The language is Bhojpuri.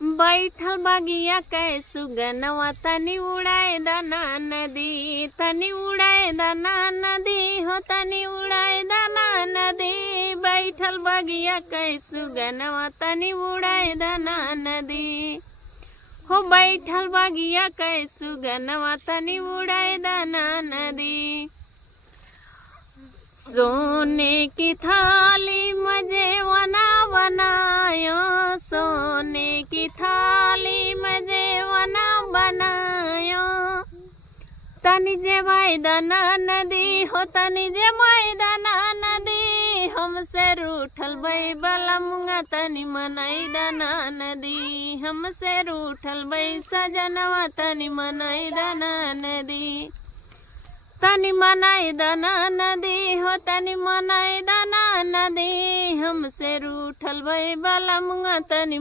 बैठल बगिया कै सुगनवा तनी उड़ाए दाना नदी, तनी उड़ाए दाना नदी हो, तनी उड़ाए दाना नदी। बैठल बगिया कै सुगनवा तनी उड़ाए दाना नदी हो, बैठल बगिया कै सुगनवा तनी उड़ाए दाना नदी। सोने की थाली मजे वना बनायो, सोने की थाली मजे वना बनायो। तनी जे मैदाना नदी हो, तनी जे मैदाना नदी। हमसे रूठल बई बलमुआ तनी मनाई दाना नदी, हमसे रूठल बई सजनवा तनी मनाई दाना नदी। तनी मनाई दाना नदी हो, तनी मनाई दाना नदी। हमसे रूठल बई बलमुआ तनी